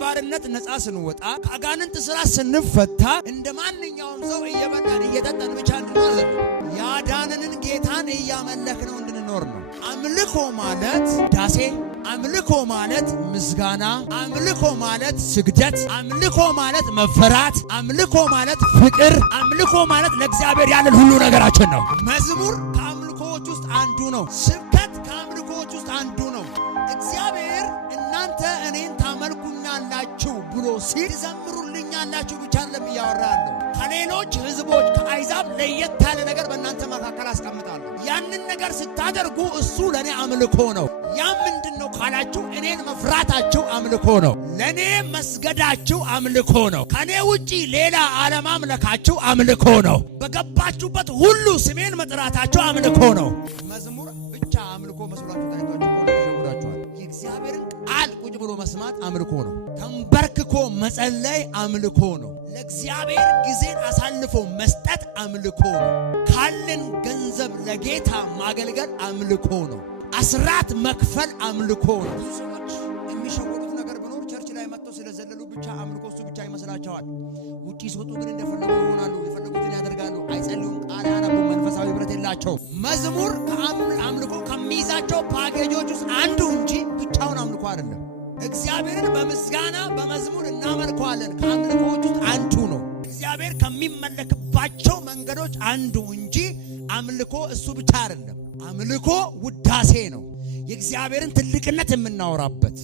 ባርነት ነፃ ስንወጣ ከአጋንንት ስራ ስንፈታ እንደማንኛውም ሰው እየበላን እየጠጣን ብቻ እንድንኖር ያዳነንን ጌታን እያመለክነው እንድንኖር ነው። አምልኮ ማለት ዳሴ፣ አምልኮ ማለት ምስጋና፣ አምልኮ ማለት ስግደት፣ አምልኮ ማለት መፈራት፣ አምልኮ ማለት ፍቅር፣ አምልኮ ማለት ለእግዚአብሔር ያለን ሁሉ ነገራችን ነው። መዝሙር ከአምልኮዎች ውስጥ አንዱ ነው። ስብከት ከአምልኮዎች ውስጥ አንዱ ነው። እግዚአብሔር እናንተ እኔን ታመልኩኛላችሁ ብሎ ሲል ዘምሩልኛላችሁ ብቻ አይደለም እያወራ ያለው። ከሌሎች ህዝቦች ከአይዛብ ለየት ያለ ነገር በእናንተ መካከል አስቀምጣለሁ። ያንን ነገር ስታደርጉ እሱ ለኔ አምልኮ ነው። ያ ምንድነው ካላችሁ እኔን መፍራታችሁ አምልኮ ነው። ለኔ መስገዳችሁ አምልኮ ነው። ከኔ ውጪ ሌላ አለማምለካችሁ አምልኮ ነው። በገባችሁበት ሁሉ ስሜን መጥራታችሁ አምልኮ ነው። መዝሙር ብቻ አምልኮ መስሏችሁ ታይቷችሁ ይሸውዳችኋል። የእግዚአብሔርን ቃል ቁጭ ብሎ መስማት አምልኮ ነው። ተንበርክኮ መጸለይ አምልኮ ነው። ለእግዚአብሔር ጊዜን አሳልፎ መስጠት አምልኮ ነው። ካለን ገንዘብ ለጌታ ማገልገል አምልኮ ነው። አስራት መክፈል አምልኮ ነው። ብዙ ሰዎች የሚሸወዱት ነገር ቢኖር ቸርች ላይ መጥተው ስለዘለሉ ብቻ አምልኮ እሱ ብቻ ይመስላቸዋል። ውጪ ሲወጡ ግን እንደፈለጉ ይሆናሉ፣ የፈለጉትን ያደርጋሉ፣ አይጸልዩም፣ ቃል አያነቡም፣ መንፈሳዊ ህብረት የላቸው። መዝሙር አምልኮ ከሚይዛቸው ፓኬጆች ውስጥ አንዱ እንጂ ብቻውን አምልኮ አይደለም። እግዚአብሔርን በምስጋና በመዝሙር እናመልከዋለን። ከአምልኮዎች ውስጥ አንዱ ነው። እግዚአብሔር ከሚመለክባቸው መንገዶች አንዱ እንጂ አምልኮ እሱ ብቻ አይደለም። አምልኮ ውዳሴ ነው። የእግዚአብሔርን ትልቅነት የምናወራበት፣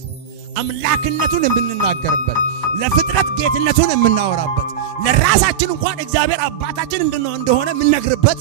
አምላክነቱን የምንናገርበት፣ ለፍጥረት ጌትነቱን የምናወራበት፣ ለራሳችን እንኳን እግዚአብሔር አባታችን እንደሆነ የምንነግርበት